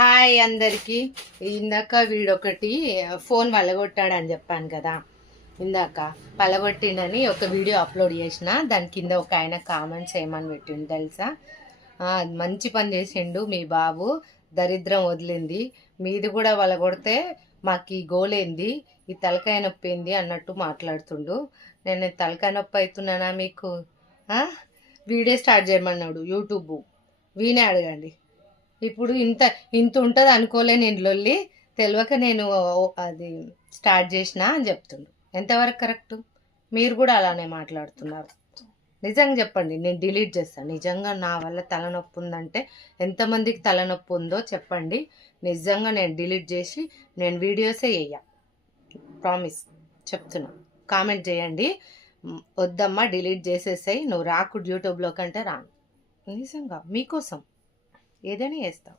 Hi అందరికీ. ఇందాక వీడొకటి phone పలగొట్టాడని చెప్పాను కదా. ఇందాక పలగొట్టిండని ఒక వీడియో అప్లోడ్ చేసిన. దాని కింద ఒక ఆయన కామెంట్స్ ఏమని పెట్టిండు తెలుసా? మంచి పని చేసిండు మీ బాబు, దరిద్రం వదిలింది, మీది కూడా పలగొడితే మాకు ఈ గోలేంది, ఈ తలకాయ నొప్పి ఏంది అన్నట్టు మాట్లాడుతుండు. నేను తలకాయ నొప్పి అవుతున్నానా మీకు? వీడియో స్టార్ట్ చేయమన్నాడు యూట్యూబ్. వీనే అడగండి. ఇప్పుడు ఇంత ఇంత ఉంటుంది అనుకోలే, నేను లొల్లి తెలియక నేను అది స్టార్ట్ చేసిన అని చెప్తుండు. ఎంతవరకు కరెక్ట్? మీరు కూడా అలానే మాట్లాడుతున్నారు. నిజంగా చెప్పండి, నేను డిలీట్ చేస్తాను. నిజంగా నా వల్ల తలనొప్పి ఉందంటే ఎంతమందికి తలనొప్పి ఉందో చెప్పండి. నిజంగా నేను డిలీట్ చేసి నేను వీడియోసే వేయ, ప్రామిస్ చెప్తున్నా. కామెంట్ చేయండి. వద్దమ్మా డిలీట్ చేసేసాయి, నువ్వు రాకు యూట్యూబ్లో కంటే రాను. నిజంగా మీకోసం ఏదైనా చేస్తాం.